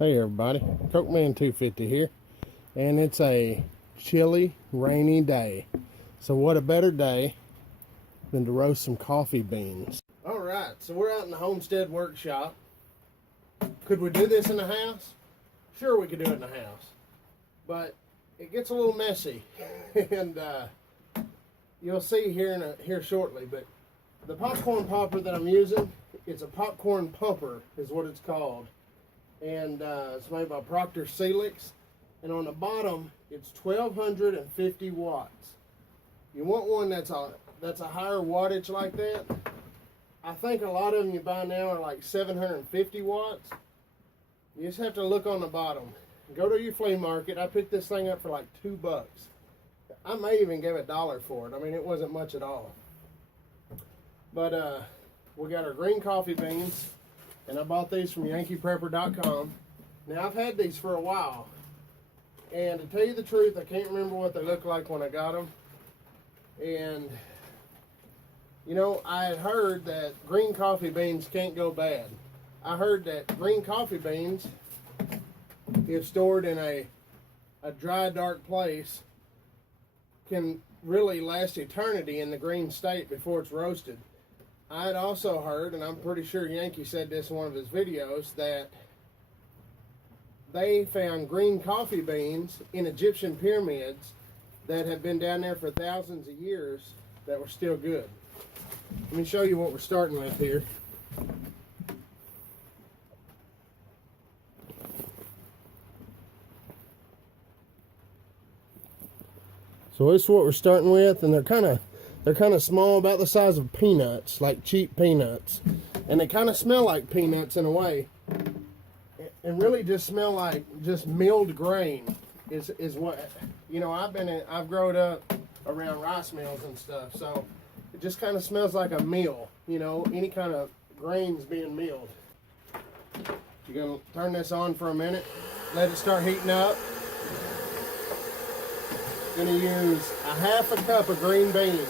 Hey everybody, Cokeman 250 here, and it's a chilly, rainy day. So what a better day than to roast some coffee beans. Alright, so we're out in the homestead workshop. Could we do this in the house? Sure, we could do it in the house. But it gets a little messy, and you'll see here shortly. But the popcorn popper that I'm using, it's a popcorn pumper is what it's called. And it's made by Proctor Celix, and on the bottom it's 1250 watts. You want one that's a higher wattage like that. I think a lot of them you buy now are like 750 watts. You just have to look on the bottom. Go to your flea market. I picked this thing up for like $2. I may even give $1 for it. I mean, it wasn't much at all. But we got our green coffee beans. And I bought these from yankeeprepper.com. Now, I've had these for a while. And to tell you the truth, I can't remember what they looked like when I got them. And, you know, I had heard that green coffee beans can't go bad. I heard that green coffee beans, if stored in a dry, dark place, can really last eternity in the green state before it's roasted. I had also heard, and I'm pretty sure Yankee said this in one of his videos, that they found green coffee beans in Egyptian pyramids that have been down there for thousands of years that were still good. Let me show you what we're starting with here. So this is what we're starting with, and they're kind of small, about the size of peanuts, like cheap peanuts. And they kind of smell like peanuts in a way. And really just smell like just milled grain is what, you know, I've grown up around rice mills and stuff. So it just kind of smells like a mill, you know, any kind of grains being milled. You're going to turn this on for a minute, let it start heating up. Going to use a half a cup of green beans.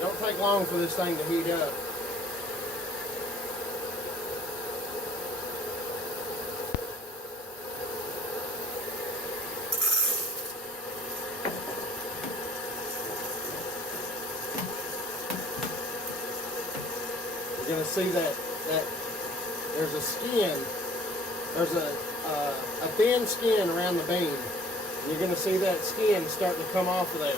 Don't take long for this thing to heat up. You're going to see that there's a skin, there's a thin skin around the bean. You're going to see that skin starting to come off of there.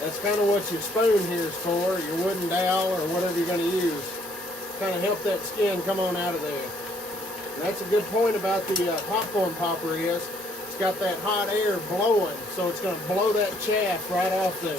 That's kind of what your spoon here is for, your wooden dowel or whatever you're going to use. Kind of help that skin come on out of there. And that's a good point about the popcorn popper is it's got that hot air blowing, so it's going to blow that chaff right off there.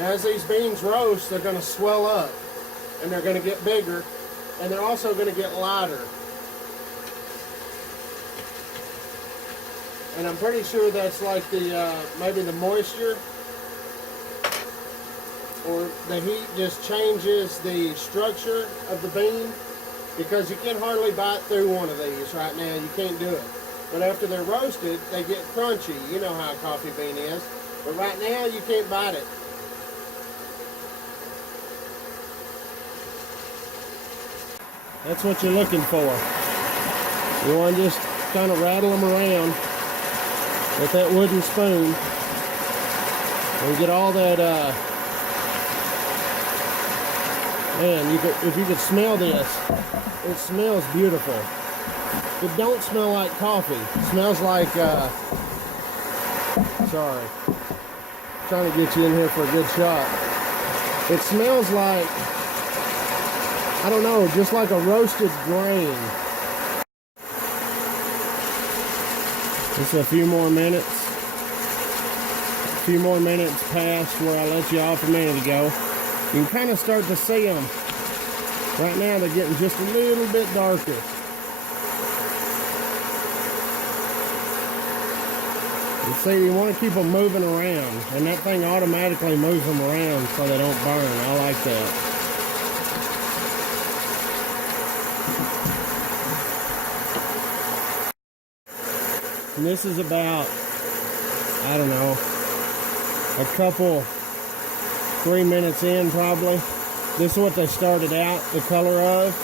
As these beans roast, they're going to swell up, and they're going to get bigger, and they're also going to get lighter. And I'm pretty sure that's like the maybe the moisture or the heat just changes the structure of the bean, because you can hardly bite through one of these right now. You can't do it. But after they're roasted, they get crunchy. You know how a coffee bean is. But right now, you can't bite it. That's what you're looking for. You want to just kind of rattle them around with that wooden spoon and get all that, man, if you could smell this, it smells beautiful. It don't smell like coffee. It smells like, sorry, I'm trying to get you in here for a good shot. It smells like, I don't know, just like a roasted grain. Just a few more minutes. A few more minutes past where I let you off a minute ago. You can kind of start to see them. Right now they're getting just a little bit darker. You see, you want to keep them moving around, and that thing automatically moves them around so they don't burn. I like that. And this is about, I don't know, a couple, 3 minutes in probably. This is what they started out the color of.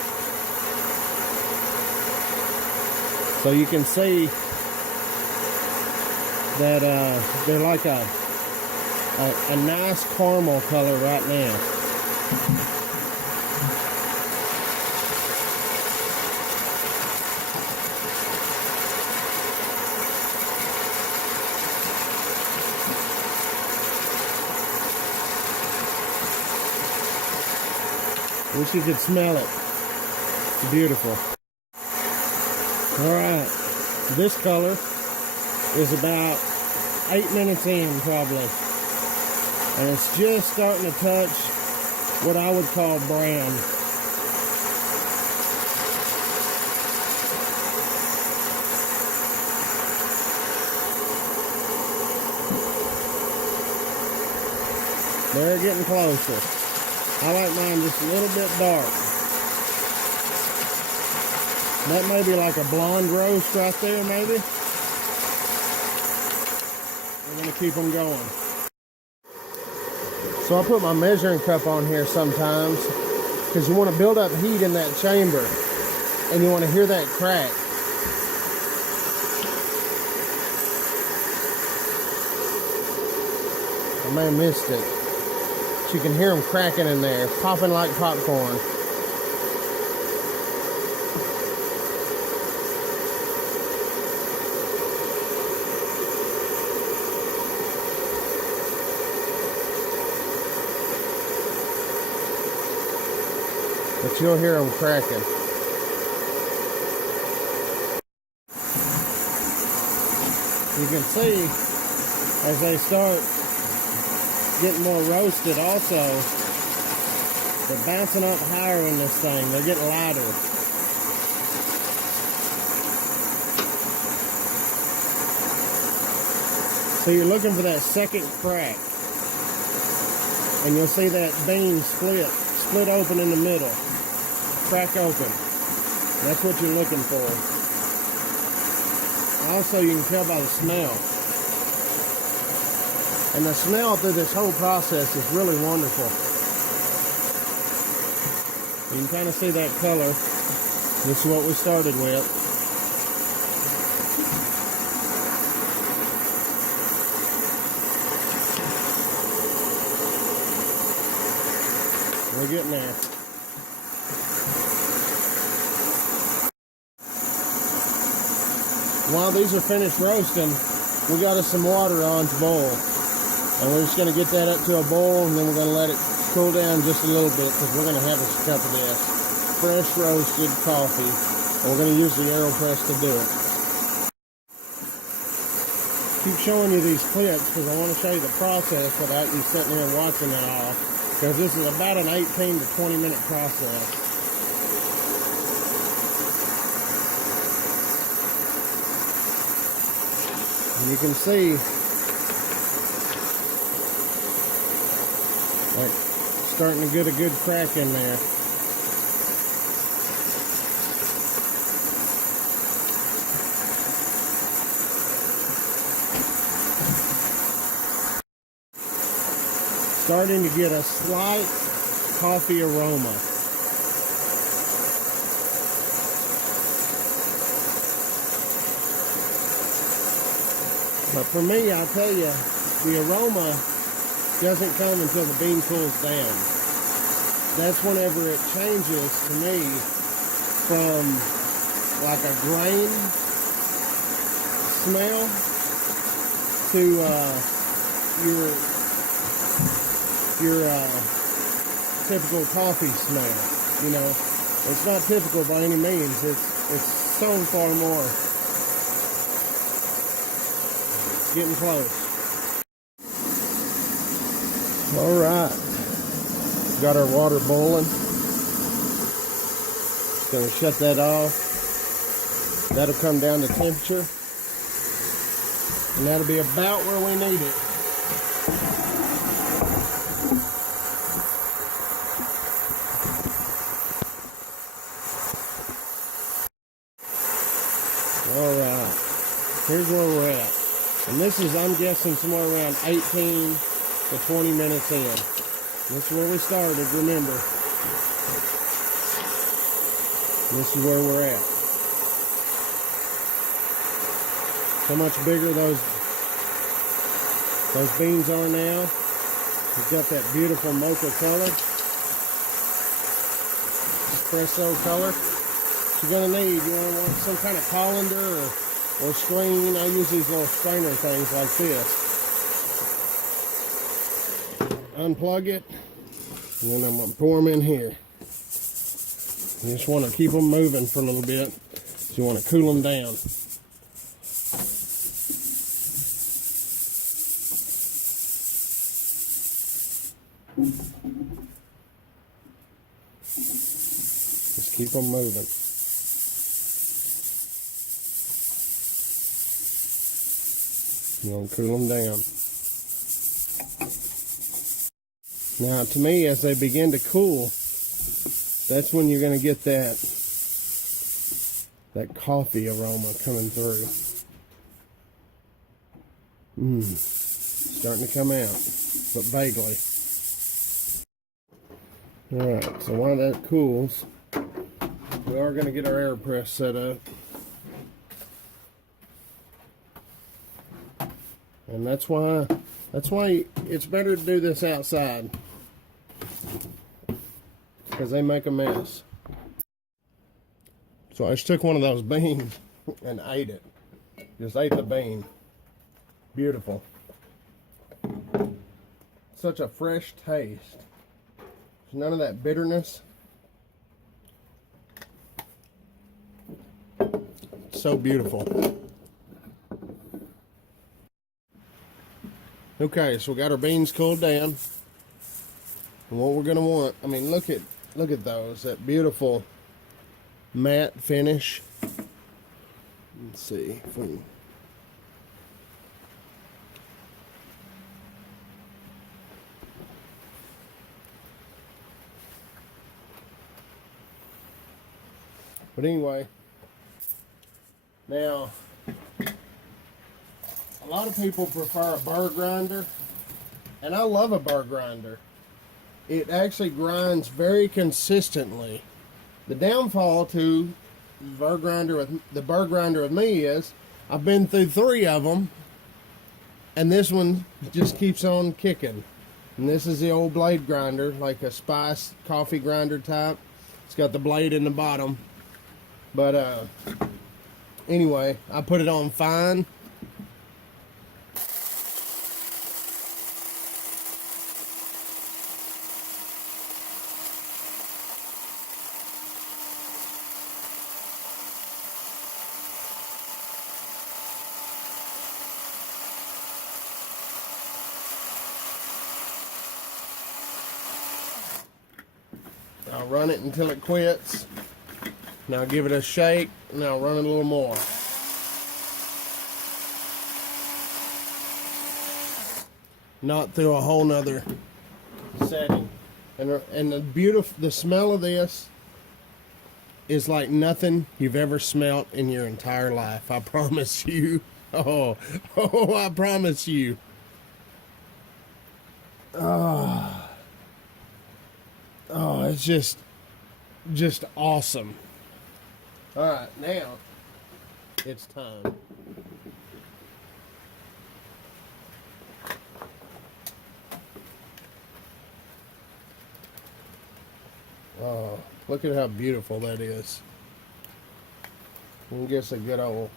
So you can see that they're like a nice caramel color right now. Wish you could smell it. It's beautiful. Alright, this color is about 8 minutes in probably. And it's just starting to touch what I would call brown. They're getting closer. I like mine just a little bit dark. That may be like a blonde roast right there, maybe. We're going to keep them going. So I put my measuring cup on here sometimes because you want to build up heat in that chamber and you want to hear that crack. I may have missed it. But you can hear them cracking in there, popping like popcorn. But you'll hear them cracking. You can see as they start getting more roasted also, they're bouncing up higher in this thing. They're getting lighter. So you're looking for that second crack. And you'll see that bean split open in the middle. Crack open. That's what you're looking for. Also, you can tell by the smell. And the smell through this whole process is really wonderful. You can kind of see that color. This is what we started with. We're getting there. While these are finished roasting, we got us some water on to boil. And we're just going to get that up to a boil, and then we're going to let it cool down just a little bit because we're going to have a cup of this fresh roasted coffee. And we're going to use the AeroPress to do it. Keep showing you these clips because I want to show you the process without you sitting here watching it all. Because this is about an 18 to 20 minute process. And you can see like starting to get a good crack in there. Starting to get a slight coffee aroma. But for me, I'll tell you, the aroma doesn't come until the bean cools down. That's whenever it changes to me from like a grain smell to your typical coffee smell. You know, it's not typical by any means. It's so far more. It's getting close. All right, got our water boiling. Just gonna shut that off. That'll come down to temperature, and that'll be about where we need it. All right, Here's where we're at. And this is, I'm guessing, somewhere around 18 to 20 minutes in. This is where we started, remember. This is where we're at. So much bigger those beans are now. We've got that beautiful mocha color. Espresso color. You're going to need, you want some kind of colander or screen. I use these little strainer things like this. Unplug it, and then I'm going to pour them in here. You just want to keep them moving for a little bit. So you want to cool them down. Just keep them moving. You want to cool them down. Now, to me, as they begin to cool, that's when you're going to get that coffee aroma coming through. Starting to come out, but vaguely. Alright, so while that cools, we are going to get our AirPress set up. And that's why it's better to do this outside, because they make a mess. So I just took one of those beans and ate it. Just ate the bean. Beautiful. Such a fresh taste. There's none of that bitterness. So beautiful. Okay, so we got our beans cooled down. And what we're gonna want, I mean, look at those, that beautiful matte finish. Let's see if we But anyway, now a lot of people prefer a burr grinder, and I love a burr grinder. It actually grinds very consistently. The downfall to the burr grinder with me is I've been through 3 of them, and this one just keeps on kicking. And this is the old blade grinder, like a spice coffee grinder type. It's got the blade in the bottom. But anyway, I put it on fine. I'll run it until it quits. Now give it a shake, and I'll run it a little more. Not through a whole nother setting. And the smell of this is like nothing you've ever smelt in your entire life. I promise you. Oh, I promise you. Oh, it's just awesome. All right, now it's time. Oh, look at how beautiful that is. And gets a good old.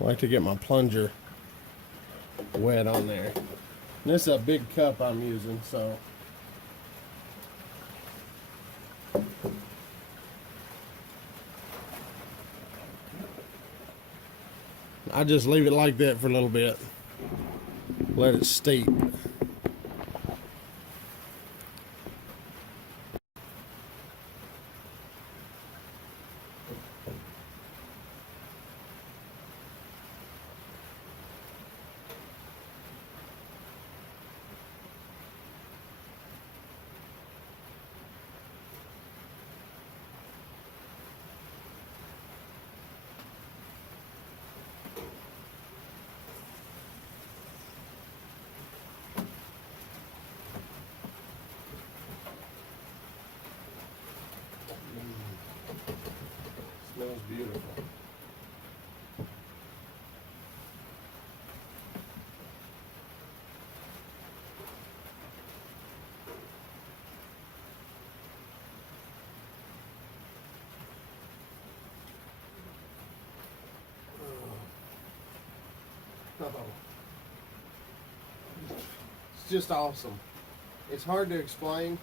I like to get my plunger wet on there. And this is a big cup I'm using, so I just leave it like that for a little bit. Let it steep. Smells beautiful. Oh. It's just awesome. It's hard to explain.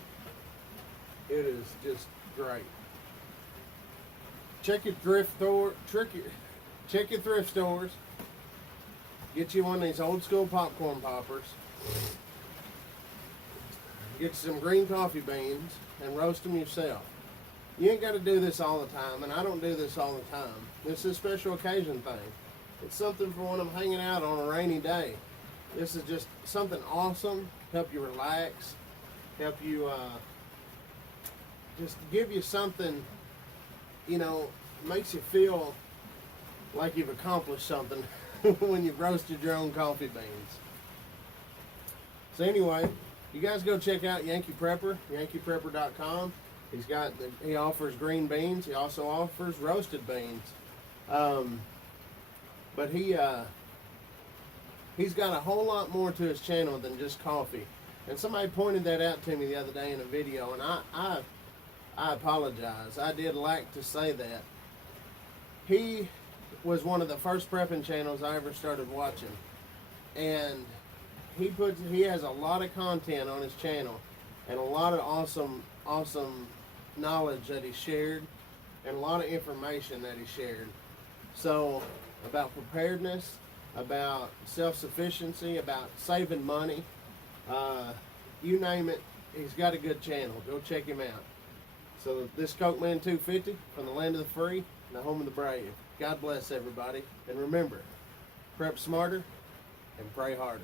It is just great. Check your thrift store. Check your thrift stores. Get you one of these old school popcorn poppers. Get some green coffee beans and roast them yourself. You ain't got to do this all the time, and I don't do this all the time. This is a special occasion thing. It's something for when I'm hanging out on a rainy day. This is just something awesome. Help you relax. Help you just give you something, you know, makes you feel like you've accomplished something when you've roasted your own coffee beans. So anyway, you guys go check out Yankee Prepper, yankeeprepper.com. He offers green beans. He also offers roasted beans. But he's got a whole lot more to his channel than just coffee. And somebody pointed that out to me the other day in a video, and I apologize. I did like to say that. He was one of the first prepping channels I ever started watching. And he has a lot of content on his channel and a lot of awesome knowledge that he shared and a lot of information that he shared. So about preparedness, about self-sufficiency, about saving money, you name it, he's got a good channel. Go check him out. So this Cokeman 250 from the land of the free and the home of the brave. God bless everybody. And remember, prep smarter and pray harder.